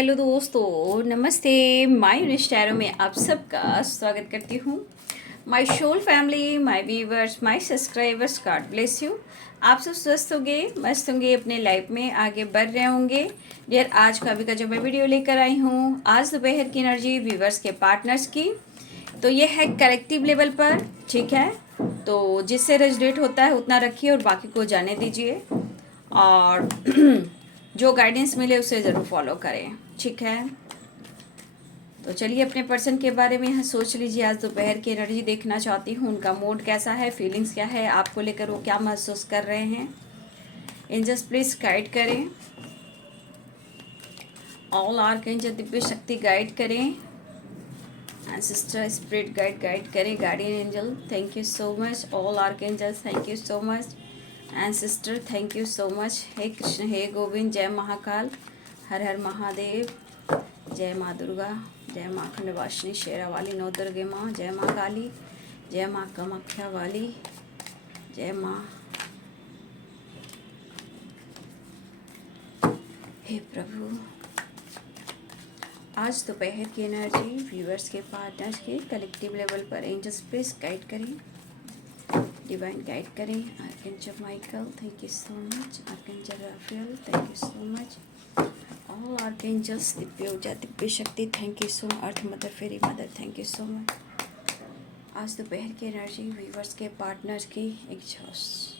Hello दोस्तों, नमस्ते। My यूनिश tarot में आप सबका स्वागत करती हूँ। My soul family, my viewers, my subscribers, God bless you. आप सब स्वस्थ होंगे, मस्त होंगे, अपने लाइफ में आगे बढ़ रहे होंगे। डियर, आज का अभी का जो मैं वीडियो लेकर आई हूँ, आज दोपहर की एनर्जी व्यूवर्स के पार्टनर्स की, तो ये है कलेक्टिव लेवल पर, ठीक है। तो जिससे रेजोनेट होता है उतना रखिए और बाकी को जाने दीजिए, और जो गाइडेंस मिले उसे ज़रूर फॉलो करें, ठीक है। तो चलिए अपने पर्सन के बारे में यहाँ सोच लीजिए। आज दोपहर की एनर्जी देखना चाहती हूँ, उनका मूड कैसा है, फीलिंग्स क्या है, आपको लेकर वो क्या महसूस कर रहे हैं। एंजल्स प्लीज गाइड करें, ऑल आर्कएंजल दिव्य शक्ति गाइड करें, एंड सिस्टर स्पिरिट गाइड करें, guardian angel thank you so much, all archangels thank you so much, and sister thank you so much. हे कृष्ण, हे गोविंद, जय महाकाल, हर हर महादेव, जय माँ दुर्गा, जय माँ खंडवासिनी शेरा वाली, नौ दुर्गे माँ, जय माँ काली, जय माँ कामाख्या वाली, जय माँ। हे प्रभु, आज दोपहर की एनर्जी व्यूअर्स के पार्टनर्स के कलेक्टिव लेवल पर एंजल्स प्लीज गाइड करें, डिवाइन गाइड करें। Archangel Michael thank you so much, archangel Raphael thank you so much, all archangels दिव्य ऊर्जा दिव्य शक्ति thank you so much, earth mother fairy mother thank you so much. आज दोपहर की energy viewers के पार्टनर्स की एग्जॉस्ट।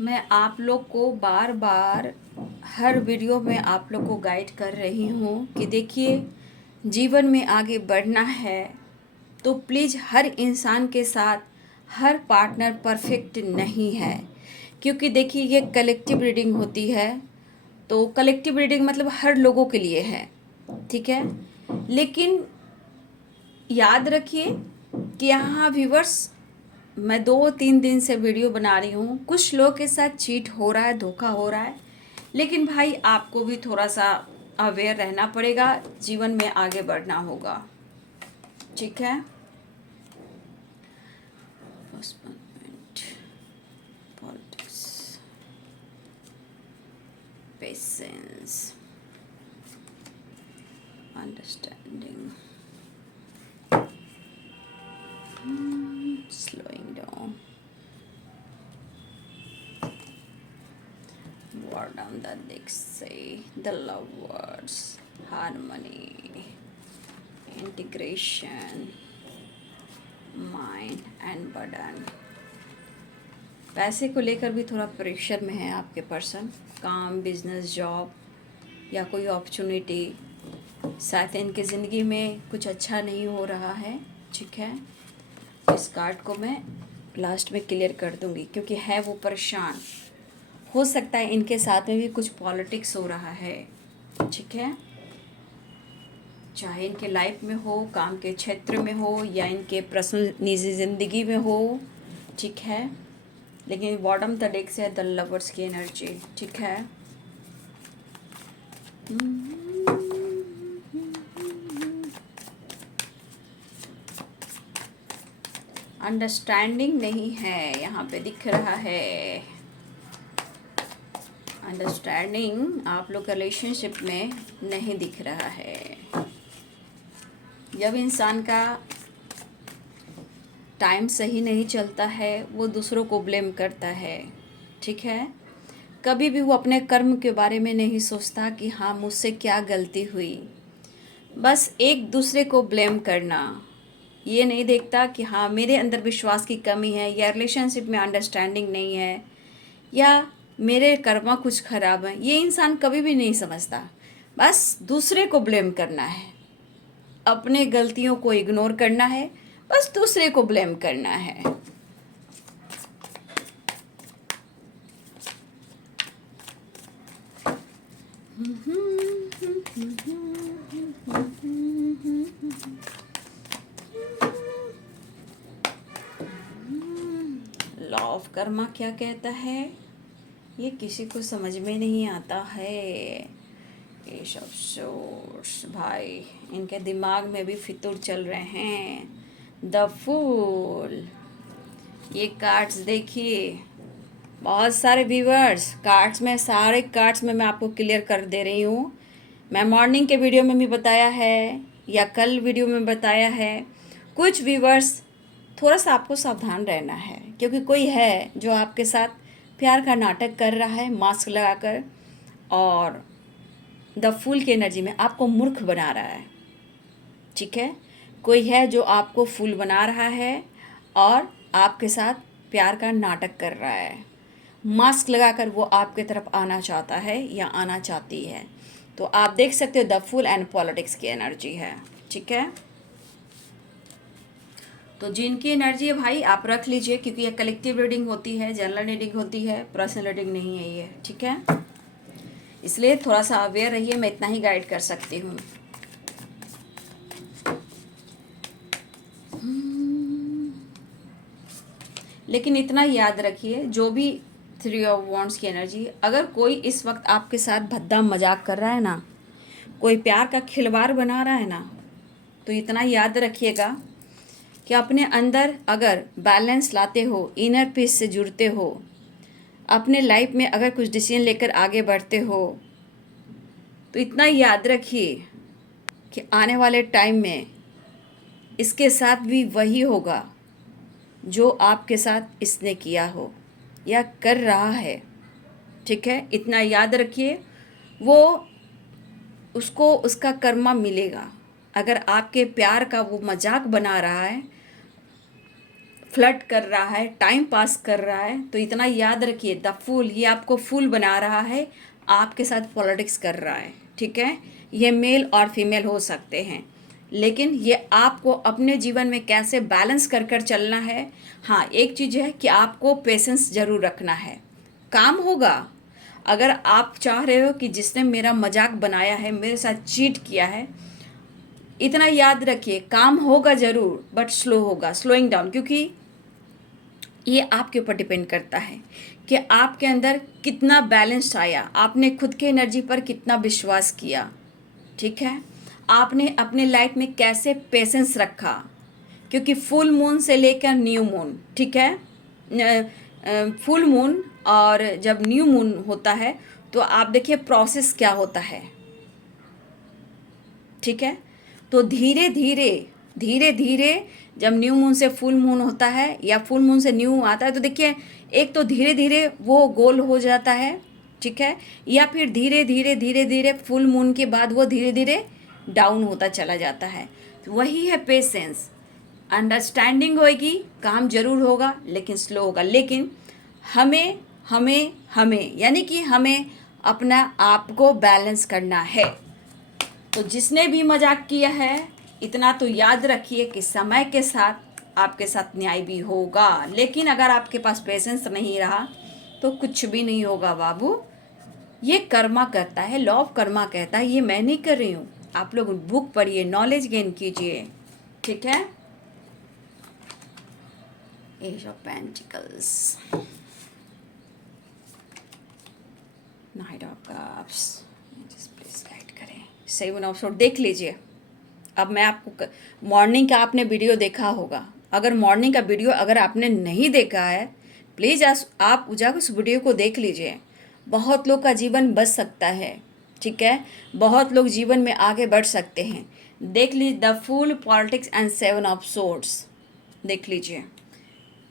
मैं आप लोग को बार बार हर वीडियो में आप लोग को गाइड कर रही हूँ कि देखिए, जीवन में आगे बढ़ना है तो प्लीज़ हर इंसान के साथ हर पार्टनर परफेक्ट नहीं है, क्योंकि देखिए ये कलेक्टिव रीडिंग होती है। तो कलेक्टिव रीडिंग मतलब हर लोगों के लिए है, ठीक है। लेकिन याद रखिए कि यहाँ व्यूवर्स, मैं 2-3 दिन से वीडियो बना रही हूँ, कुछ लोगों के साथ चीट हो रहा है, धोखा हो रहा है, लेकिन भाई आपको भी थोड़ा सा अवेयर रहना पड़ेगा, जीवन में आगे बढ़ना होगा, ठीक है। Politics, patience, understanding, slowing down, word on the deck say the love words, harmony, integration, mind and burden। पैसे को लेकर भी थोड़ा प्रेशर में है आपके पर्सन, काम, बिजनेस, जॉब या कोई अपॉर्चुनिटी, साथ इनकी ज़िंदगी में कुछ अच्छा नहीं हो रहा है, ठीक है। इस कार्ड को मैं लास्ट में क्लियर कर दूंगी, क्योंकि है वो परेशान। हो सकता है इनके साथ में भी कुछ पॉलिटिक्स हो रहा है, ठीक है। चाहे इनके लाइफ में हो, काम के क्षेत्र में हो, या इनके पर्सनल निजी ज़िंदगी में हो, ठीक है। लेकिन बॉटम द डेक से द लवर्स की एनर्जी, ठीक है। अंडरस्टैंडिंग नहीं है, यहाँ पे दिख रहा है। अंडरस्टैंडिंग आप लोग रिलेशनशिप में नहीं दिख रहा है। जब इंसान का टाइम सही नहीं चलता है, वो दूसरों को ब्लेम करता है, ठीक है। कभी भी वो अपने कर्म के बारे में नहीं सोचता कि हाँ मुझसे क्या गलती हुई, बस एक दूसरे को ब्लेम करना। ये नहीं देखता कि हाँ मेरे अंदर विश्वास की कमी है, या रिलेशनशिप में अंडरस्टैंडिंग नहीं है, या मेरे कर्मा कुछ खराब है। ये इंसान कभी भी नहीं समझता, बस दूसरे को ब्लेम करना है, अपने गलतियों को इग्नोर करना है, बस दूसरे को ब्लेम करना है। लॉ ऑफ कर्मा क्या कहता है, ये किसी को समझ में नहीं आता है। ये सब सोर्स भाई, इनके दिमाग में भी फितूर चल रहे हैं। द फूल, ये कार्ड्स देखिए, बहुत सारे व्यूअर्स कार्ड्स में, सारे कार्ड्स में मैं आपको क्लियर कर दे रही हूँ। मैं मॉर्निंग के वीडियो में भी बताया है या कल वीडियो में बताया है। कुछ व्यूअर्स थोड़ा सा आपको सावधान रहना है, क्योंकि कोई है जो आपके साथ प्यार का नाटक कर रहा है मास्क लगाकर, और द फूल की एनर्जी में आपको मूर्ख बना रहा है। ठीक है, कोई है जो आपको फूल बना रहा है और आपके साथ प्यार का नाटक कर रहा है। मास्क लगाकर वो आपके तरफ आना चाहता है या आना चाहती है। तो आप देख सकते हो द फूल एंड पॉलिटिक्स की एनर्जी है। ठीक है, तो जिनकी एनर्जी है भाई आप रख लीजिए, क्योंकि ये कलेक्टिव रीडिंग होती है, जनरल रीडिंग होती है, पर्सनल रीडिंग नहीं है ये। ठीक है, इसलिए थोड़ा सा अवेयर रहिए, मैं इतना ही गाइड कर सकती हूँ। लेकिन इतना याद रखिए, जो भी थ्री ऑफ वॉन्ड्स की एनर्जी, अगर कोई इस वक्त आपके साथ भद्दा मजाक कर रहा है ना, कोई प्यार का खिलवाड़ बना रहा है ना, तो इतना याद रखिएगा कि अपने अंदर अगर बैलेंस लाते हो, इनर पीस से जुड़ते हो, अपने लाइफ में अगर कुछ डिसीजन लेकर आगे बढ़ते हो, तो इतना याद रखिए कि आने वाले टाइम में इसके साथ भी वही होगा जो आपके साथ इसने किया हो या कर रहा है। ठीक है, इतना याद रखिए, वो उसको उसका कर्मा मिलेगा। अगर आपके प्यार का वो मजाक बना रहा है, फ्लर्ट कर रहा है, टाइम पास कर रहा है, तो इतना याद रखिए द फूल, ये आपको फूल बना रहा है, आपके साथ पॉलिटिक्स कर रहा है। ठीक है, ये मेल और फीमेल हो सकते हैं, लेकिन ये आपको अपने जीवन में कैसे बैलेंस कर कर चलना है। हाँ, एक चीज़ है कि आपको पेशेंस ज़रूर रखना है, काम होगा। अगर आप चाह रहे हो कि जिसने मेरा मजाक बनाया है, मेरे साथ चीट किया है, इतना याद रखिए काम होगा ज़रूर, बट स्लो होगा, स्लोइंग डाउन, क्योंकि ये आपके ऊपर डिपेंड करता है कि आपके अंदर कितना बैलेंस आया, आपने खुद के एनर्जी पर कितना विश्वास किया। ठीक है, आपने अपने लाइफ में कैसे पेशेंस रखा, क्योंकि फुल मून से लेकर न्यू मून, ठीक है, फुल मून और जब न्यू मून होता है तो आप देखिए प्रोसेस क्या होता है। ठीक है, तो धीरे धीरे धीरे धीरे जब न्यू मून से फुल मून होता है या फुल मून से न्यू आता है, तो देखिए एक तो धीरे धीरे वो गोल हो जाता है। ठीक है, या फिर धीरे धीरे धीरे धीरे फुल मून के बाद वो धीरे धीरे डाउन होता चला जाता है। तो वही है पेशेंस, अंडरस्टैंडिंग होएगी, काम जरूर होगा लेकिन स्लो होगा। लेकिन हमें हमें हमें यानी कि हमें अपना आप को बैलेंस करना है। तो जिसने भी मजाक किया है, इतना तो याद रखिए कि समय के साथ आपके साथ न्याय भी होगा। लेकिन अगर आपके पास पेशेंस नहीं रहा तो कुछ भी नहीं होगा बाबू। ये कर्मा कहता है, लॉ ऑफ कर्मा कहता है, ये मैं नहीं कर रही हूँ। आप लोग बुक पढ़िए, नॉलेज गेन कीजिए। ठीक है, ace of pentacles, knight of cups, please guide करें, सेवन ऑफ सोर्ड देख लीजिए। अब मैं आपको मॉर्निंग का आपने वीडियो देखा होगा, अगर मॉर्निंग का वीडियो अगर आपने नहीं देखा है, प्लीज़ आप जाकर उस वीडियो को देख लीजिए। बहुत लोग का जीवन बच सकता है। ठीक है, बहुत लोग जीवन में आगे बढ़ सकते हैं। देख लीजिए the fool, politics and seven of swords, देख लीजिए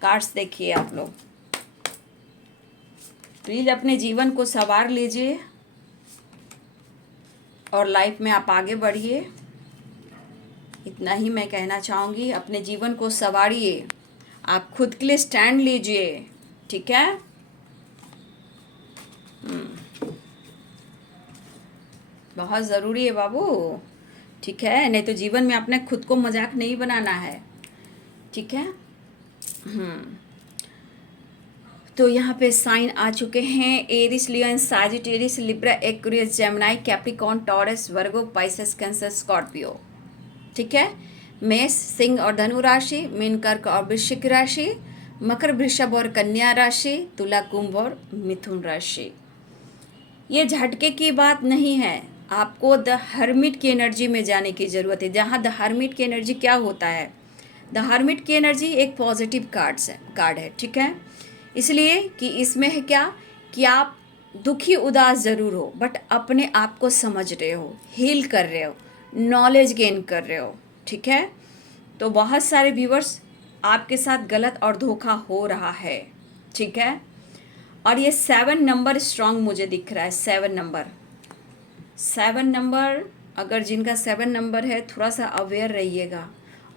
कार्ड्स, देखिए आप लोग प्लीज़ अपने जीवन को संवार लीजिए और लाइफ में आप आगे बढ़िए। इतना ही मैं कहना चाहूँगी, अपने जीवन को संवारिए, आप खुद के लिए स्टैंड लीजिए। ठीक है, बहुत ज़रूरी है बाबू। ठीक है, नहीं तो जीवन में अपने खुद को मजाक नहीं बनाना है। ठीक है, तो यहाँ पे साइन आ चुके हैं, Aries, Leo and Sagittarius, Libra, Aquarius, Gemini, Capricorn, Taurus, Virgo, Pisces, Cancer, Scorpio. ठीक है, मेष, सिंह और धनु राशि, मीन, कर्क और वृश्चिक राशि, मकर, वृषभ और कन्या राशि, तुला, कुंभ और मिथुन राशि। ये झटके की बात नहीं है, आपको द हर्मिट की एनर्जी में जाने की ज़रूरत है। जहाँ द हर्मिट की एनर्जी क्या होता है, द हर्मिट की एनर्जी एक पॉजिटिव कार्ड है, ठीक है। इसलिए कि इसमें है क्या कि आप दुखी उदास ज़रूर हो, बट अपने आप को समझ रहे हो, हील कर रहे हो, नॉलेज गेन कर रहे हो, ठीक है। तो बहुत सारे व्यूअर्स आपके साथ गलत और धोखा हो रहा है, ठीक है। और ये 7 नंबर स्ट्रांग मुझे दिख रहा है, 7 नंबर अगर जिनका 7 नंबर है थोड़ा सा अवेयर रहिएगा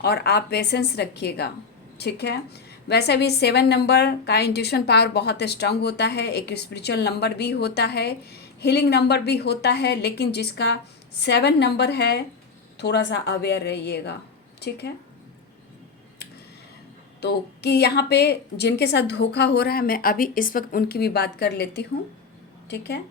और आप पेशेंस रखिएगा, ठीक है। वैसे भी 7 नंबर का इंट्यूशन पावर बहुत स्ट्रांग होता है, एक स्पिरिचुअल नंबर भी होता है, हीलिंग नंबर भी होता है, लेकिन जिसका 7 नंबर है थोड़ा सा अवेयर रहिएगा, ठीक है। तो कि यहाँ पे जिनके साथ धोखा हो रहा है मैं अभी इस वक्त उनकी भी बात कर लेती हूँ, ठीक है।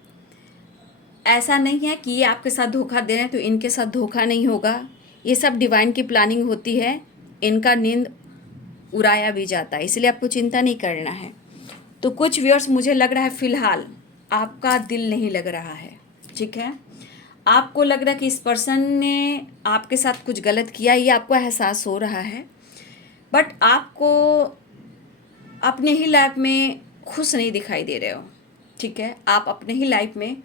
ऐसा नहीं है कि ये आपके साथ धोखा दे रहे हैं तो इनके साथ धोखा नहीं होगा, ये सब डिवाइन की प्लानिंग होती है, इनका नींद उड़ाया भी जाता है, इसलिए आपको चिंता नहीं करना है। तो कुछ व्यूअर्स मुझे लग रहा है फ़िलहाल आपका दिल नहीं लग रहा है, ठीक है। आपको लग रहा है कि इस पर्सन ने आपके साथ कुछ गलत किया, ये आपको एहसास हो रहा है, बट आपको अपने ही लाइफ में खुश नहीं दिखाई दे रहे हो, ठीक है। आप अपने ही लाइफ में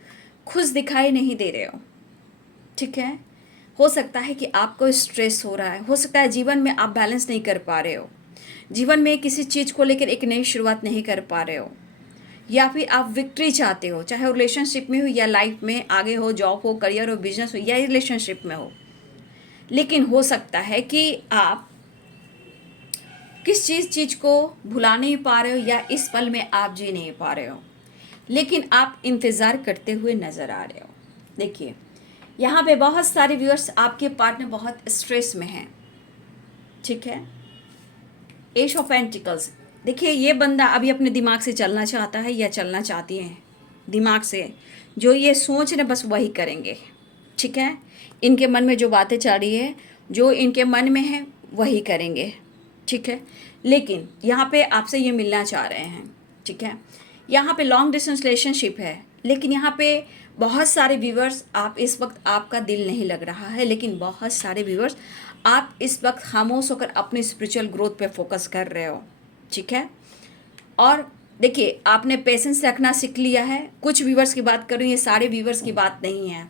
खुश दिखाई नहीं दे रहे हो, ठीक है। हो सकता है कि आपको स्ट्रेस हो रहा है, हो सकता है जीवन में आप बैलेंस नहीं कर पा रहे हो, जीवन में किसी चीज़ को लेकर एक नई शुरुआत नहीं कर पा रहे हो, या फिर आप विक्ट्री चाहते हो, चाहे वो रिलेशनशिप में हो या लाइफ में आगे हो, जॉब हो, करियर हो, बिजनेस हो या रिलेशनशिप में हो। लेकिन हो सकता है कि आप किस चीज़ को भुला नहीं पा रहे हो या इस पल में आप जी नहीं पा रहे हो, लेकिन आप इंतज़ार करते हुए नज़र आ रहे हो। देखिए यहाँ पे बहुत सारे व्यूअर्स आपके पार्टनर बहुत स्ट्रेस में हैं, ठीक है। एज ऑफ पेंटिकल्स, देखिए ये बंदा अभी अपने दिमाग से चलना चाहता है या चलना चाहती हैं, दिमाग से जो ये सोच रहे बस वही करेंगे, ठीक है। इनके मन में जो बातें चल रही है, जो इनके मन में है वही करेंगे, ठीक है। लेकिन यहाँ पे आपसे ये मिलना चाह रहे हैं, ठीक है। यहाँ पे लॉन्ग डिस्टेंस रिलेशनशिप है, लेकिन यहाँ पे बहुत सारे व्यूवर्स आप इस वक्त आपका दिल नहीं लग रहा है, लेकिन बहुत सारे व्यूवर्स आप इस वक्त खामोश होकर अपने स्पिरिचुअल ग्रोथ पे फोकस कर रहे हो, ठीक है। और देखिए आपने पेशेंस रखना सीख लिया है। कुछ व्यूवर्स की बात करूँ, ये सारे व्यूवर्स की बात नहीं है,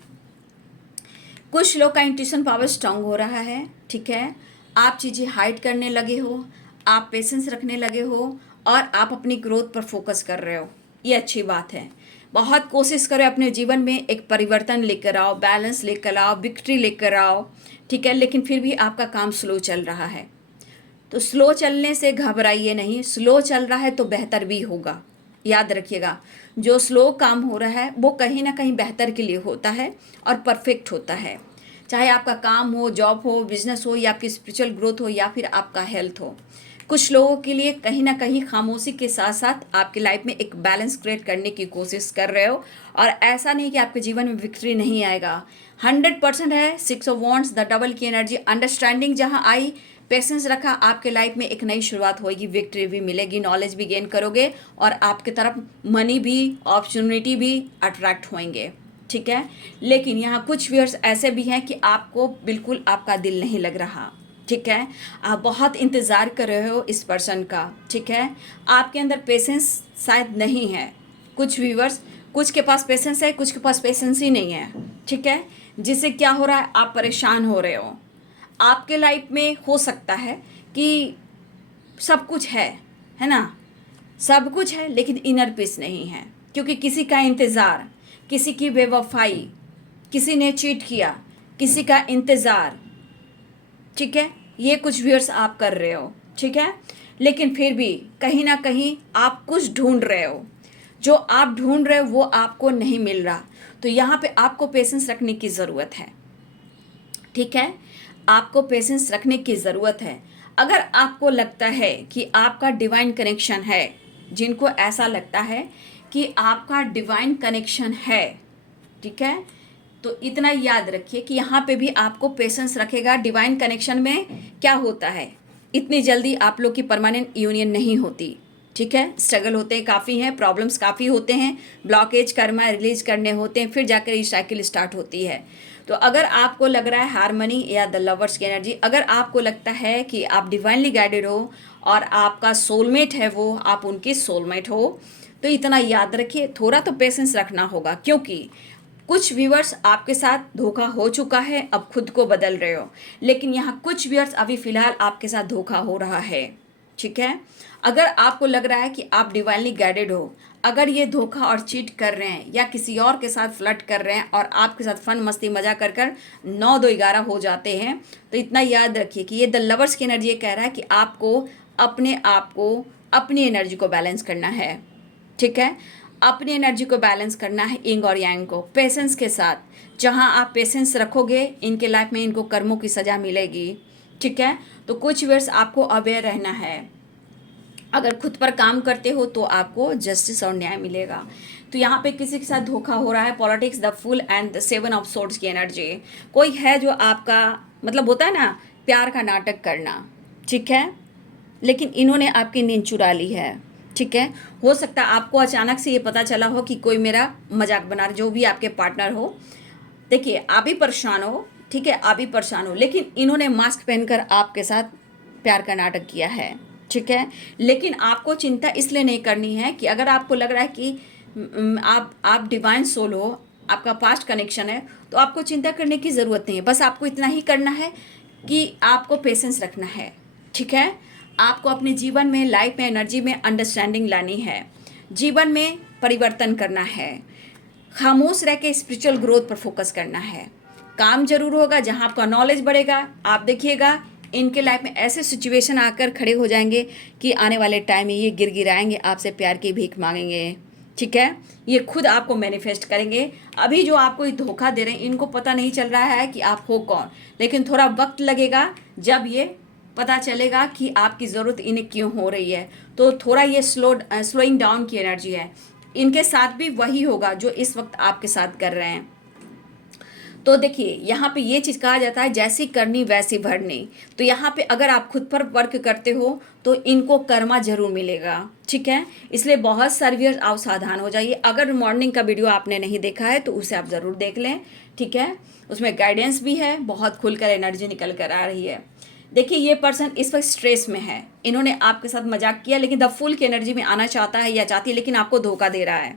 कुछ लोग का इंट्यूशन पावर स्ट्रांग हो रहा है, ठीक है। आप चीज़ें हाइड करने लगे हो, आप पेशेंस रखने लगे हो और आप अपनी ग्रोथ पर फोकस कर रहे हो, ये अच्छी बात है। बहुत कोशिश करो अपने जीवन में एक परिवर्तन लेकर आओ, बैलेंस लेकर आओ, विक्ट्री लेकर आओ, ठीक है। लेकिन फिर भी आपका काम स्लो चल रहा है, तो स्लो चलने से घबराइए नहीं, स्लो चल रहा है तो बेहतर भी होगा। याद रखिएगा, जो स्लो काम हो रहा है वो कहीं ना कहीं बेहतर के लिए होता है और परफेक्ट होता है, चाहे आपका काम हो, जॉब हो, बिजनेस हो, या आपकी स्पिरिचुअल ग्रोथ हो, या फिर आपका हेल्थ हो। कुछ लोगों के लिए कहीं ना कहीं खामोशी के साथ साथ आपकी लाइफ में एक बैलेंस क्रिएट करने की कोशिश कर रहे हो, और ऐसा नहीं कि आपके जीवन में विक्ट्री नहीं आएगा, 100% है। 6 ऑफ वॉन्ड्स, द डबल की एनर्जी, अंडरस्टैंडिंग जहाँ आई, पेशेंस रखा, आपके लाइफ में एक नई शुरुआत होगी, विक्ट्री भी मिलेगी, नॉलेज भी गेन करोगे और आपकी तरफ मनी भी, अपॉर्चुनिटी भी अट्रैक्ट होंगे, ठीक है। लेकिन यहाँ कुछ व्यूअर्स ऐसे भी हैं कि आपको बिल्कुल आपका दिल नहीं लग रहा, ठीक है। आप बहुत इंतज़ार कर रहे हो इस पर्सन का, ठीक है। आपके अंदर पेशेंस शायद नहीं है। कुछ व्यूअर्स, कुछ के पास पेशेंस है, कुछ के पास पेशेंस ही नहीं है, ठीक है। जिससे क्या हो रहा है, आप परेशान हो रहे हो। आपके लाइफ में हो सकता है कि सब कुछ है ना, सब कुछ है, लेकिन इनर पीस नहीं है, क्योंकि किसी का इंतज़ार, किसी की बेवफाई, किसी ने चीट किया, किसी का इंतज़ार, ठीक है। ये कुछ व्यूअर्स आप कर रहे हो, ठीक है। लेकिन फिर भी कहीं ना कहीं आप कुछ ढूंढ रहे हो, जो आप ढूंढ रहे हो वो आपको नहीं मिल रहा, तो यहाँ पे आपको पेशेंस रखने की ज़रूरत है, ठीक है। आपको पेशेंस रखने की ज़रूरत है। अगर आपको लगता है कि आपका डिवाइन कनेक्शन है, जिनको ऐसा लगता है कि आपका डिवाइन कनेक्शन है, ठीक है, तो इतना याद रखिए कि यहाँ पे भी आपको पेशेंस रखेगा। डिवाइन कनेक्शन में क्या होता है, इतनी जल्दी आप लोग की परमानेंट यूनियन नहीं होती, ठीक है। स्ट्रगल होते हैं, काफ़ी हैं, प्रॉब्लम्स काफ़ी होते हैं, ब्लॉकेज कर्मा रिलीज करने होते हैं, फिर जाकर ये साइकिल स्टार्ट होती है। तो अगर आपको लग रहा है हारमनी या द लवर्स की एनर्जी, अगर आपको लगता है कि आप डिवाइनली गाइडेड हो और आपका सोलमेट है वो, आप उनकी सोलमेट हो, तो इतना याद रखिए, थोड़ा तो पेशेंस रखना होगा, क्योंकि कुछ व्यूअर्स आपके साथ धोखा हो चुका है, अब खुद को बदल रहे हो, लेकिन यहाँ कुछ व्यूअर्स अभी फिलहाल आपके साथ धोखा हो रहा है। ठीक है, अगर आपको लग रहा है कि आप डिवाइनली गाइडेड हो, अगर ये धोखा और चीट कर रहे हैं या किसी और के साथ फ्लर्ट कर रहे हैं और आपके साथ फन मस्ती मजा कर कर 9 2 11 हो जाते हैं, तो इतना याद रखिए कि ये द लवर्स की एनर्जी ये कह रहा है कि आपको अपने आप को, अपनी एनर्जी को बैलेंस करना है। ठीक है, अपनी एनर्जी को बैलेंस करना है, इंग और यांग को पेशेंस के साथ। जहां आप पेशेंस रखोगे, इनके लाइफ में इनको कर्मों की सज़ा मिलेगी। ठीक है, तो कुछ वर्ष आपको अवेयर रहना है। अगर खुद पर काम करते हो तो आपको जस्टिस और न्याय मिलेगा। तो यहाँ पे किसी के साथ धोखा हो रहा है, politics, the fool and the 7 of swords की एनर्जी। कोई है जो आपका, मतलब होता है ना प्यार का नाटक करना, ठीक है, लेकिन इन्होंने आपकी नींद चुरा ली है। ठीक है, हो सकता है आपको अचानक से ये पता चला हो कि कोई मेरा मजाक बना रहा, जो भी आपके पार्टनर हो। देखिए, आप भी परेशान हो, ठीक है, आप भी परेशान हो, लेकिन इन्होंने मास्क पहनकर आपके साथ प्यार का नाटक किया है। ठीक है, लेकिन आपको चिंता इसलिए नहीं करनी है कि अगर आपको लग रहा है कि आप डिवाइन सोल हो, आपका पास्ट कनेक्शन है, तो आपको चिंता करने की ज़रूरत नहीं है। बस आपको इतना ही करना है कि आपको पेशेंस रखना है। ठीक है, आपको अपने जीवन में, लाइफ में, एनर्जी में अंडरस्टैंडिंग लानी है, जीवन में परिवर्तन करना है, खामोश रह के स्पिरिचुअल ग्रोथ पर फोकस करना है। काम जरूर होगा, जहां आपका नॉलेज बढ़ेगा। आप देखिएगा इनके लाइफ में ऐसे सिचुएशन आकर खड़े हो जाएंगे कि आने वाले टाइम में ये गिड़गिड़ाएंगे, आपसे प्यार की भीख मांगेंगे। ठीक है, ये खुद आपको मैनिफेस्ट करेंगे। अभी जो आपको ये धोखा दे रहे हैं, इनको पता नहीं चल रहा है कि आप हो कौन, लेकिन थोड़ा वक्त लगेगा, जब ये पता चलेगा कि आपकी ज़रूरत इन्हें क्यों हो रही है। तो थोड़ा ये स्लोइंग डाउन की एनर्जी है। इनके साथ भी वही होगा जो इस वक्त आपके साथ कर रहे हैं। तो देखिए, यहाँ पे ये चीज़ कहा जाता है, जैसी करनी वैसी भरनी। तो यहाँ पे अगर आप खुद पर वर्क करते हो तो इनको कर्मा जरूर मिलेगा। ठीक है, इसलिए बहुत सारे व्यूअर्स आप सावधान हो जाइए। अगर मॉर्निंग का वीडियो आपने नहीं देखा है तो उसे आप ज़रूर देख लें। ठीक है, उसमें गाइडेंस भी है, बहुत खुलकर एनर्जी निकल कर आ रही है। देखिए, ये पर्सन इस वक्त स्ट्रेस में है, इन्होंने आपके साथ मजाक किया, लेकिन द फुल की एनर्जी में आना चाहता है या चाहती है, लेकिन आपको धोखा दे रहा है।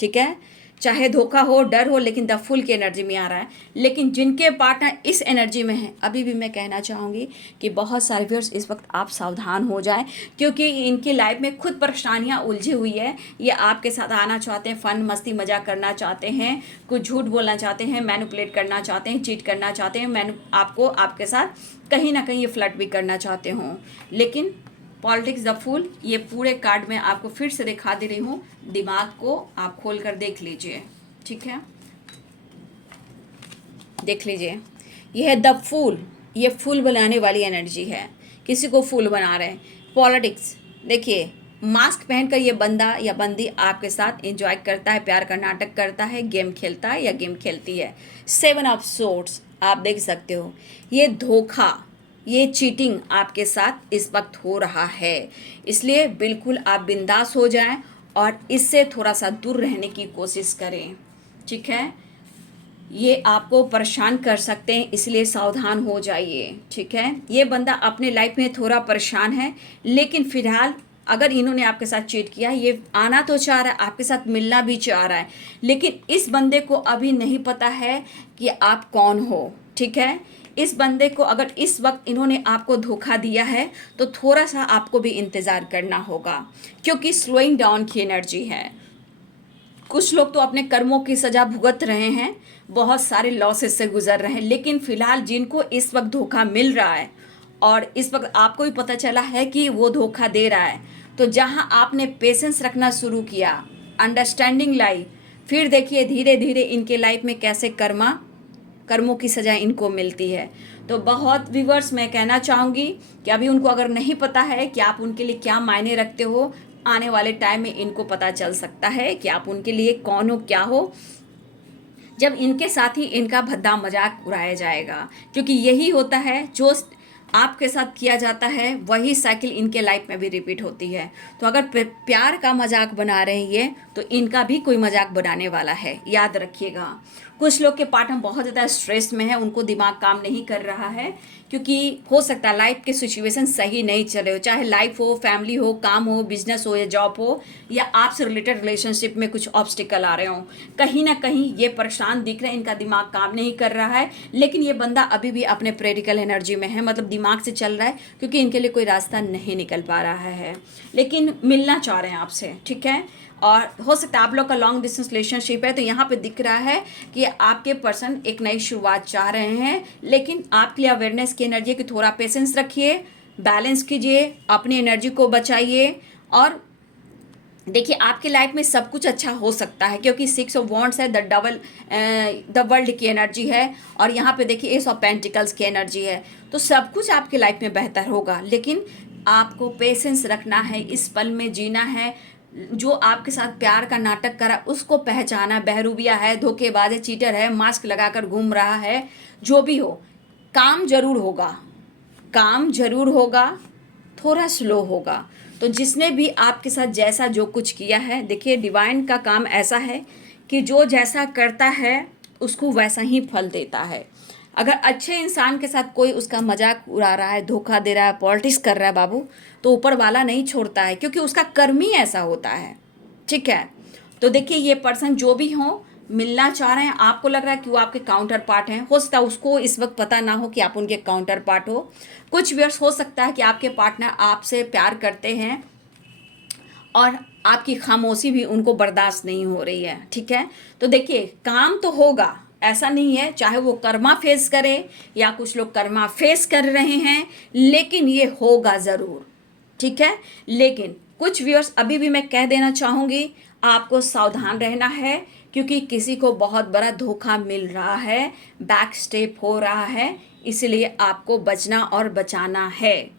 ठीक है, चाहे धोखा हो, डर हो, लेकिन द फुल की एनर्जी में आ रहा है। लेकिन जिनके पार्टनर इस एनर्जी में हैं, अभी भी मैं कहना चाहूँगी कि बहुत सारे व्यूअर्स इस वक्त आप सावधान हो जाएं, क्योंकि इनकी लाइफ में खुद परेशानियाँ उलझी हुई है। ये आपके साथ आना चाहते हैं, फन मस्ती मजाक करना चाहते हैं, कुछ झूठ बोलना चाहते हैं, मैनिपुलेट करना चाहते हैं, चीट करना चाहते हैं, आपको आपके साथ कहीं ना कहीं ये फ्लर्ट भी करना चाहते हों। लेकिन पॉलिटिक्स द फूल, ये पूरे कार्ड में आपको फिर से दिखा दे रही हूँ, दिमाग को आप खोल कर देख लीजिए। ठीक है, देख लीजिए, ये है द फूल, ये फूल बनाने वाली एनर्जी है, किसी को फूल बना रहे हैं। पॉलिटिक्स, देखिए, मास्क पहनकर ये बंदा या बंदी आपके साथ एंजॉय करता है, प्यार का नाटक करता है, गेम खेलता है या गेम खेलती है। 7 ऑफ सोर्ड्स आप देख सकते हो, ये धोखा, ये चीटिंग आपके साथ इस वक्त हो रहा है। इसलिए बिल्कुल आप बिंदास हो जाएं और इससे थोड़ा सा दूर रहने की कोशिश करें। ठीक है, ये आपको परेशान कर सकते हैं, इसलिए सावधान हो जाइए। ठीक है, ये बंदा अपने लाइफ में थोड़ा परेशान है, लेकिन फिलहाल अगर इन्होंने आपके साथ चीट किया, ये आना तो चाह रहा है, आपके साथ मिलना भी चाह रहा है, लेकिन इस बंदे को अभी नहीं पता है कि आप कौन हो। ठीक है, इस बंदे को अगर इस वक्त इन्होंने आपको धोखा दिया है तो थोड़ा सा आपको भी इंतज़ार करना होगा, क्योंकि स्लोइंग डाउन की एनर्जी है। कुछ लोग तो अपने कर्मों की सज़ा भुगत रहे हैं, बहुत सारे लॉसेस से गुजर रहे हैं, लेकिन फिलहाल जिनको इस वक्त धोखा मिल रहा है और इस वक्त आपको भी पता चला है कि वो धोखा दे रहा है, तो जहां आपने पेशेंस रखना शुरू किया, अंडरस्टैंडिंग लाई, फिर देखिए धीरे धीरे इनके लाइफ में कैसे कर्मों की सज़ा इनको मिलती है। तो बहुत व्यूअर्स, मैं कहना चाहूँगी कि अभी उनको अगर नहीं पता है कि आप उनके लिए क्या मायने रखते हो, आने वाले टाइम में इनको पता चल सकता है कि आप उनके लिए कौन हो, क्या हो, जब इनके साथ ही इनका भद्दा मजाक उड़ाया जाएगा। क्योंकि यही होता है, जो आपके साथ किया जाता है वही साइकिल इनके लाइफ में भी रिपीट होती है। तो अगर प्यार का मजाक बना रहे हैं ये, तो इनका भी कोई मजाक बनाने वाला है, याद रखिएगा। कुछ लोग के पार्टनर बहुत ज़्यादा स्ट्रेस में है, उनको दिमाग काम नहीं कर रहा है, क्योंकि हो सकता है लाइफ के सिचुएशन सही नहीं चले हो, चाहे लाइफ हो, फैमिली हो, काम हो, बिजनेस हो या जॉब हो, या आपसे रिलेटेड रिलेशनशिप में कुछ ऑब्स्टिकल आ रहे हो, कहीं ना कहीं ये परेशान दिख रहे हैं, इनका दिमाग काम नहीं कर रहा है। लेकिन ये बंदा अभी भी अपने प्रेडिकल एनर्जी में है, मतलब दिमाग से चल रहा है, क्योंकि इनके लिए कोई रास्ता नहीं निकल पा रहा है, लेकिन मिलना चाह रहे हैं आपसे, ठीक है। और हो सकता है आप लोग का लॉन्ग डिस्टेंस रिलेशनशिप है, तो यहाँ पे दिख रहा है कि आपके पर्सन एक नई शुरुआत चाह रहे हैं, लेकिन आपके लिए अवेयरनेस की एनर्जी है कि थोड़ा पेशेंस रखिए, बैलेंस कीजिए, अपनी एनर्जी को बचाइए। और देखिए आपकी लाइफ में सब कुछ अच्छा हो सकता है, क्योंकि 6 ऑफ वॉन्ड्स है, द वर्ल्ड की एनर्जी है, और यहाँ पे देखिए एस ऑफ पेंटिकल्स की एनर्जी है। तो सब कुछ आपकी लाइफ में बेहतर होगा, लेकिन आपको पेशेंस रखना है, इस पल में जीना है। जो आपके साथ प्यार का नाटक करा उसको पहचाना, बहरूबिया है, धोखेबाज है, चीटर है, मास्क लगाकर घूम रहा है, जो भी हो, काम जरूर होगा, काम जरूर होगा, थोड़ा स्लो होगा। तो जिसने भी आपके साथ जैसा जो कुछ किया है, देखिए डिवाइन का काम ऐसा है कि जो जैसा करता है उसको वैसा ही फल देता है। अगर अच्छे इंसान के साथ कोई उसका मजाक उड़ा रहा है, धोखा दे रहा है, पॉलिटिक्स कर रहा है बाबू, तो ऊपर वाला नहीं छोड़ता है, क्योंकि उसका कर्म ही ऐसा होता है, ठीक है। तो देखिए ये पर्सन जो भी हो, मिलना चाह रहे हैं, आपको लग रहा है कि वो आपके काउंटर पार्ट हैं, हो सकता है उसको इस वक्त पता ना हो कि आप उनके काउंटर पार्ट हो। कुछ व्यूअर्स हो सकता है कि आपके पार्टनर आपसे प्यार करते हैं और आपकी खामोशी भी उनको बर्दाश्त नहीं हो रही है, ठीक है। तो देखिए काम तो होगा, ऐसा नहीं है, चाहे वो कर्मा फेस करे या कुछ लोग कर्मा फेस कर रहे हैं, लेकिन ये होगा ज़रूर, ठीक है। लेकिन कुछ व्यूअर्स अभी भी मैं कह देना चाहूँगी, आपको सावधान रहना है, क्योंकि किसी को बहुत बड़ा धोखा मिल रहा है, बैक स्टेप हो रहा है, इसलिए आपको बचना और बचाना है,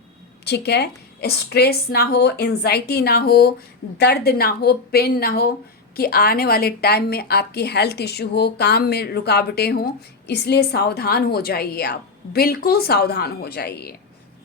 ठीक है। स्ट्रेस ना हो, एंजाइटी ना हो, दर्द ना हो, पेन ना हो, कि आने वाले टाइम में आपकी हेल्थ इशू हो, काम में रुकावटें हों, इसलिए सावधान हो जाइए, आप बिल्कुल सावधान हो जाइए,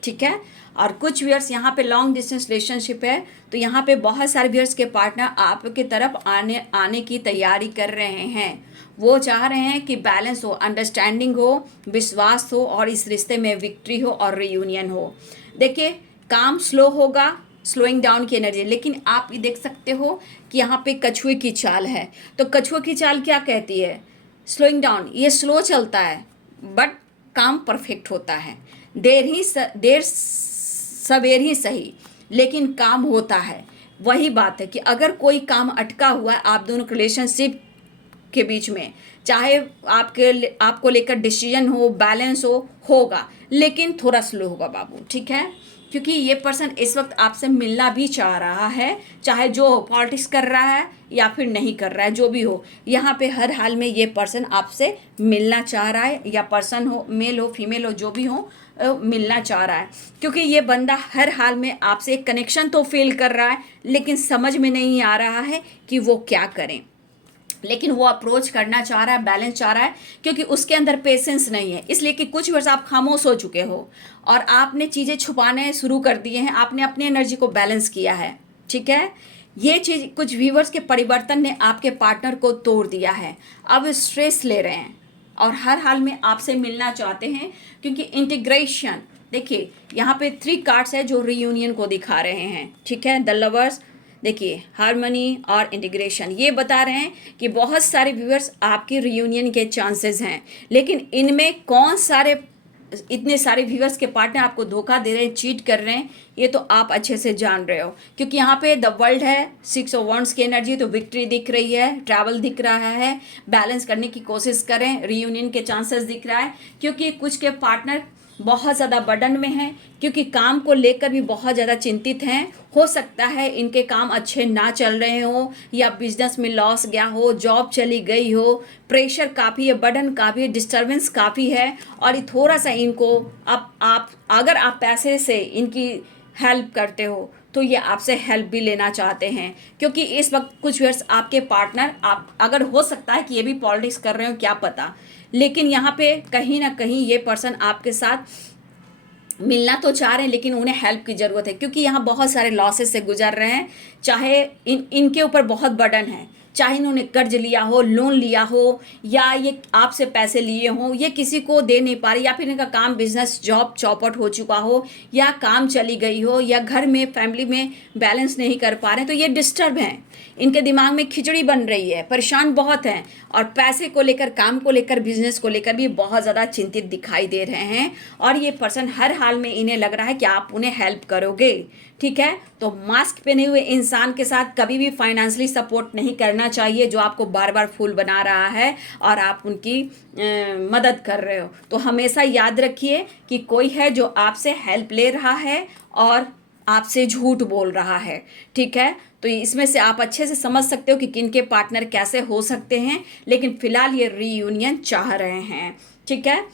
ठीक है। और कुछ व्यूअर्स यहाँ पे लॉन्ग डिस्टेंस रिलेशनशिप है, तो यहाँ पे बहुत सारे व्यूअर्स के पार्टनर आपके तरफ आने की तैयारी कर रहे हैं। वो चाह रहे हैं कि बैलेंस हो, अंडरस्टैंडिंग हो, विश्वास हो, और इस रिश्ते में विक्ट्री हो और रियूनियन हो। देखिए काम स्लो होगा, स्लोइंग डाउन की एनर्जी, लेकिन आप ये देख सकते हो कि यहाँ पे कछुए की चाल है। तो कछुए की चाल क्या कहती है? स्लोइंग डाउन, ये स्लो चलता है बट काम परफेक्ट होता है, देर सवेर ही सही, लेकिन काम होता है। वही बात है कि अगर कोई काम अटका हुआ है आप दोनों के रिलेशनशिप के बीच में, चाहे आपको लेकर डिसीजन हो, बैलेंस हो, होगा, लेकिन थोड़ा स्लो होगा बाबू, ठीक है। क्योंकि ये पर्सन इस वक्त आपसे मिलना भी चाह रहा है, चाहे जो पॉलिटिक्स कर रहा है या फिर नहीं कर रहा है, जो भी हो, यहाँ पे हर हाल में ये पर्सन आपसे मिलना चाह रहा है, या पर्सन हो, मेल हो, फीमेल हो, जो भी हो, मिलना चाह रहा है। क्योंकि ये बंदा हर हाल में आपसे एक कनेक्शन तो फील कर रहा है, लेकिन समझ में नहीं आ रहा है कि वो क्या करें, लेकिन वो अप्रोच करना चाह रहा है, बैलेंस चाह रहा है, क्योंकि उसके अंदर पेशेंस नहीं है। इसलिए कि कुछ वर्ष आप खामोश हो चुके हो और आपने चीज़ें छुपाने शुरू कर दिए हैं, आपने अपनी एनर्जी को बैलेंस किया है, ठीक है। ये चीज़ कुछ व्यूवर्स के परिवर्तन ने आपके पार्टनर को तोड़ दिया है, अब स्ट्रेस ले रहे हैं और हर हाल में आपसे मिलना चाहते हैं, क्योंकि इंटीग्रेशन, देखिए यहाँ पे 3 कार्ड्स है जो रियूनियन को दिखा रहे हैं, ठीक है। द लवर्स, देखिए हार्मनी और इंटीग्रेशन, ये बता रहे हैं कि बहुत सारे व्यूअर्स आपके रियूनियन के चांसेस हैं, लेकिन इनमें कौन सारे, इतने सारे व्यूअर्स के पार्टनर आपको धोखा दे रहे हैं, चीट कर रहे हैं, ये तो आप अच्छे से जान रहे हो। क्योंकि यहाँ पे द वर्ल्ड है, 6 ऑफ वॉन्ड्स की एनर्जी, तो विक्ट्री दिख रही है, ट्रैवल दिख रहा है, बैलेंस करने की कोशिश करें, रियूनियन के चांसेस दिख रहा है। क्योंकि कुछ के पार्टनर बहुत ज़्यादा बर्डन में हैं, क्योंकि काम को लेकर भी बहुत ज़्यादा चिंतित हैं। हो सकता है इनके काम अच्छे ना चल रहे हो, या बिजनेस में लॉस गया हो, जॉब चली गई हो, प्रेशर काफ़ी है, बर्डन काफ़ी है, डिस्टर्बेंस काफ़ी है, और ये थोड़ा सा इनको आप अगर आप पैसे से इनकी हेल्प करते हो तो ये आपसे हेल्प भी लेना चाहते हैं। क्योंकि इस वक्त कुछ व्यूअर्स आपके पार्टनर, आप अगर हो सकता है कि ये भी पॉलिटिक्स कर रहे हो, क्या पता, लेकिन यहाँ पे कहीं ना कहीं ये पर्सन आपके साथ मिलना तो चाह रहे हैं, लेकिन उन्हें हेल्प की ज़रूरत है, क्योंकि यहाँ बहुत सारे लॉसेस से गुजर रहे हैं, चाहे इनके ऊपर बहुत बर्डन है, चाहे इन्होंने कर्ज लिया हो, लोन लिया हो, या ये आपसे पैसे लिए हों, ये किसी को दे नहीं पा रहे, या फिर इनका काम, बिजनेस, जॉब चौपट हो चुका हो, या काम चली गई हो, या घर में फैमिली में बैलेंस नहीं कर पा रहे, तो ये डिस्टर्ब हैं, इनके दिमाग में खिचड़ी बन रही है, परेशान बहुत हैं, और पैसे को लेकर, काम को लेकर, बिजनेस को लेकर भी बहुत ज़्यादा चिंतित दिखाई दे रहे हैं। और ये पर्सन हर हाल में इन्हें लग रहा है कि आप उन्हें हेल्प करोगे। ठीक है, तो मास्क पहने हुए इंसान के साथ कभी भी फाइनेंशियली सपोर्ट नहीं करना चाहिए, जो आपको बार बार फूल बना रहा है और आप उनकी मदद कर रहे हो। तो हमेशा याद रखिए कि कोई है जो आपसे हेल्प ले रहा है और आपसे झूठ बोल रहा है। ठीक है, तो इसमें से आप अच्छे से समझ सकते हो कि किन के पार्टनर कैसे हो सकते हैं, लेकिन फिलहाल ये रीयूनियन चाह रहे हैं। ठीक है,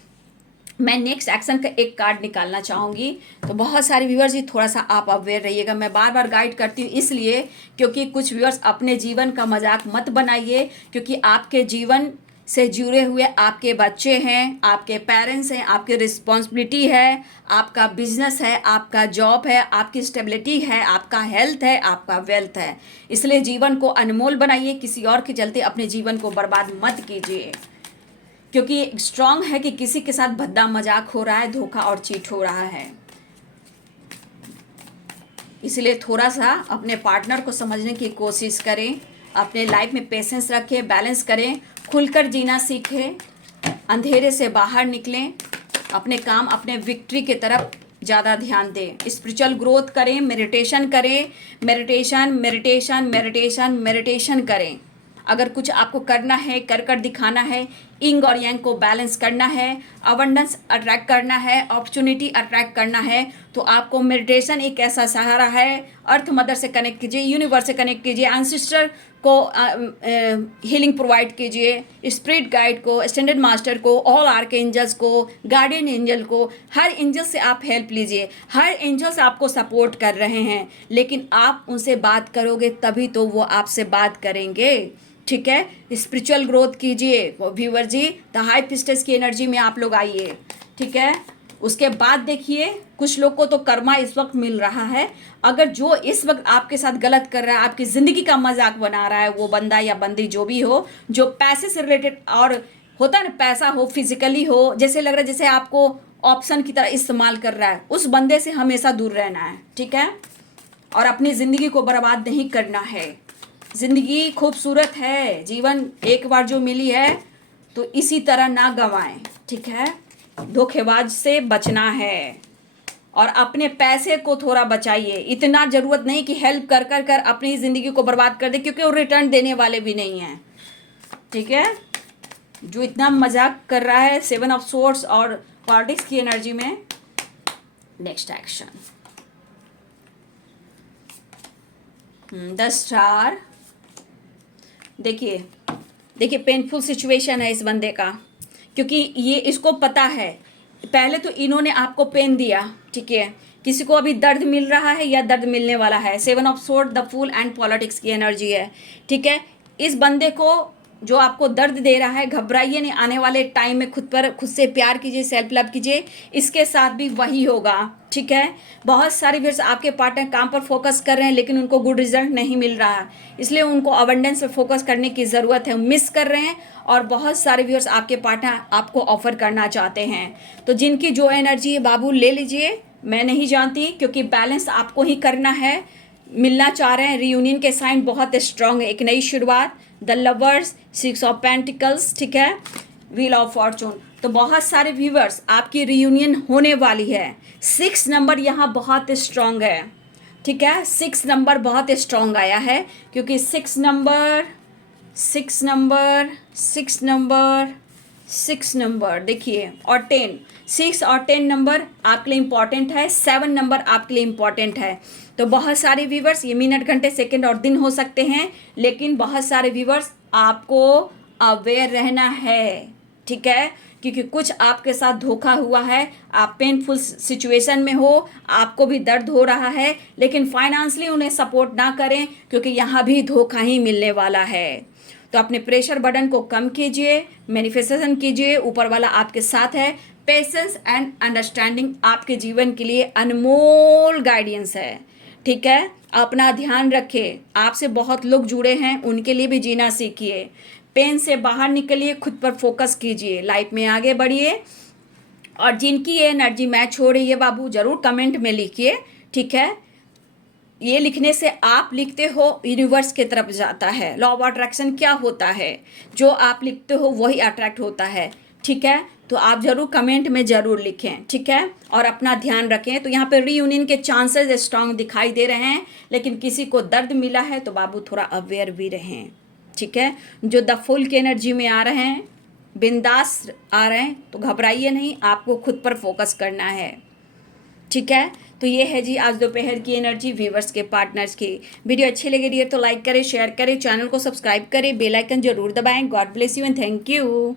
मैं नेक्स्ट एक्शन का एक कार्ड निकालना चाहूँगी। तो बहुत सारे व्यूअर्स, ये थोड़ा सा आप अवेयर रहिएगा। मैं बार बार गाइड करती हूँ इसलिए क्योंकि कुछ व्यूअर्स अपने जीवन का मजाक मत बनाइए, क्योंकि आपके जीवन से जुड़े हुए आपके बच्चे हैं, आपके पेरेंट्स हैं, आपकी रिस्पॉन्सिबिलिटी है, आपका बिजनेस है, आपका जॉब है, आपकी स्टेबिलिटी है, आपका हेल्थ है, आपका वेल्थ है। इसलिए जीवन को अनमोल बनाइए, किसी और के चलते अपने जीवन को बर्बाद मत कीजिए, क्योंकि स्ट्रांग है कि किसी के साथ भद्दा मजाक हो रहा है, धोखा और चीट हो रहा है। इसलिए थोड़ा सा अपने पार्टनर को समझने की कोशिश करें, अपने लाइफ में पेशेंस रखें, बैलेंस करें, खुलकर जीना सीखें, अंधेरे से बाहर निकलें, अपने काम, अपने विक्ट्री की तरफ ज़्यादा ध्यान दें, स्पिरिचुअल ग्रोथ करें, मेडिटेशन करें, मेडिटेशन मेडिटेशन मेडिटेशन मेडिटेशन करें। अगर कुछ आपको करना है, कर दिखाना है, इंग और यांग को बैलेंस करना है, अबंडेंस अट्रैक्ट करना है, अपॉर्चुनिटी अट्रैक्ट करना है, तो आपको मेडिटेशन एक ऐसा सहारा है। अर्थ मदर से कनेक्ट कीजिए, यूनिवर्स से कनेक्ट कीजिए, एंसेस्टर को हीलिंग प्रोवाइड कीजिए, स्पिरिट गाइड को, एक्सटेंडेड मास्टर को, ऑल आर्क एंजल्स को, गार्डियन एंजल को, हर एंजल से आप हेल्प लीजिए। हर एंजल्स आपको सपोर्ट कर रहे हैं, लेकिन आप उनसे बात करोगे तभी तो वो आपसे बात करेंगे। ठीक है, स्पिरिचुअल ग्रोथ कीजिए व्यूअर जी, द हाई प्रिस्टेस की एनर्जी में आप लोग आइए। ठीक है, उसके बाद देखिए कुछ लोग को तो कर्मा इस वक्त मिल रहा है। अगर जो इस वक्त आपके साथ गलत कर रहा है, आपकी ज़िंदगी का मजाक बना रहा है, वो बंदा या बंदी जो भी हो, जो पैसे से रिलेटेड और होता है ना, पैसा हो, फिजिकली हो, जैसे लग रहा है जैसे आपको ऑप्शन की तरह इस्तेमाल कर रहा है, उस बंदे से हमेशा दूर रहना है। ठीक है, और अपनी ज़िंदगी को बर्बाद नहीं करना है। ज़िंदगी खूबसूरत है, जीवन एक बार जो मिली है तो इसी तरह ना गंवाएं। ठीक है, धोखेबाज से बचना है और अपने पैसे को थोड़ा बचाइए। इतना ज़रूरत नहीं कि हेल्प कर कर कर अपनी ज़िंदगी को बर्बाद कर दे, क्योंकि वो रिटर्न देने वाले भी नहीं हैं। ठीक है, जो इतना मजाक कर रहा है 7 ऑफ सोर्ड्स और पॉलिटिक्स की एनर्जी में। Next action, the star. देखिए पेनफुल सिचुएशन है इस बंदे का, क्योंकि ये इसको पता है, पहले तो इन्होंने आपको पेन दिया। ठीक है, किसी को अभी दर्द मिल रहा है या दर्द मिलने वाला है। 7 of sword, the fool and politics की एनर्जी है। ठीक है, इस बंदे को जो आपको दर्द दे रहा है, घबराइए नहीं। आने वाले टाइम में खुद से प्यार कीजिए, सेल्फ लव कीजिए, इसके साथ भी वही होगा। ठीक है, बहुत सारे व्यूअर्स आपके पार्टनर काम पर फोकस कर रहे हैं, लेकिन उनको गुड रिजल्ट नहीं मिल रहा, इसलिए उनको अबंडेंस पे फोकस करने की ज़रूरत है, मिस कर रहे हैं। और बहुत सारे व्यूअर्स आपके पार्टनर आपको ऑफर करना चाहते हैं, तो जिनकी जो एनर्जी है बाबू ले लीजिए, मैं नहीं जानती, क्योंकि बैलेंस आपको ही करना है। मिलना चाह रहे हैं, रीयूनियन के साइन बहुत स्ट्रांग है, एक नई शुरुआत, द लवर्स, 6 ऑफ पेंटिकल्स। ठीक है, व्हील ऑफ फॉर्चून। तो बहुत सारे व्यूवर्स आपकी रीयूनियन होने वाली है। 6 नंबर यहाँ बहुत स्ट्रांग है। ठीक है, 6 नंबर बहुत स्ट्रांग आया है, क्योंकि 6 नंबर 6 नंबर 6 नंबर 6 नंबर देखिए, और 10, 6 और 10 नंबर आपके लिए इम्पॉर्टेंट है, 7 नंबर आपके लिए इम्पॉर्टेंट है। तो बहुत सारे व्यूवर्स, ये मिनट, घंटे, सेकंड और दिन हो सकते हैं, लेकिन बहुत सारे व्यूवर्स आपको अवेयर रहना है। ठीक है, क्योंकि कुछ आपके साथ धोखा हुआ है, आप पेनफुल सिचुएशन में हो, आपको भी दर्द हो रहा है, लेकिन फाइनेंशियली उन्हें सपोर्ट ना करें, क्योंकि यहाँ भी धोखा ही मिलने वाला है। तो अपने प्रेशर बर्डन को कम कीजिए, मैनिफेस्टेशन कीजिए, ऊपर वाला आपके साथ है। पेशेंस एंड अंडरस्टैंडिंग आपके जीवन के लिए अनमोल गाइडेंस है। ठीक है, अपना ध्यान रखिए। आपसे बहुत लोग जुड़े हैं, उनके लिए भी जीना सीखिए। पेन से बाहर निकलिए, खुद पर फोकस कीजिए, लाइफ में आगे बढ़िए। और जिनकी ये एनर्जी मैच हो रही है बाबू, ज़रूर कमेंट में लिखिए, ठीक है। ये लिखने से आप लिखते हो यूनिवर्स की तरफ जाता है। लॉ ऑफ अट्रैक्शन क्या होता है, जो आप लिखते हो वही अट्रैक्ट होता है, ठीक है। तो आप जरूर कमेंट में ज़रूर लिखें, ठीक है। और अपना ध्यान रखें। तो यहाँ पे रीयूनियन के चांसेस स्ट्रांग दिखाई दे रहे हैं, लेकिन किसी को दर्द मिला है तो बाबू थोड़ा अवेयर भी रहें, ठीक है। जो द फुल की एनर्जी में आ रहे हैं, बिंदास आ रहे हैं, तो घबराइए नहीं, आपको खुद पर फोकस करना है, ठीक है। तो ये है जी आज दोपहर की एनर्जी व्यूवर्स के, पार्टनर्स की। वीडियो अच्छी लगी डियर तो लाइक करें, शेयर करें, चैनल को सब्सक्राइब करें, बेल आइकन जरूर दबाएं। God bless you and thank you.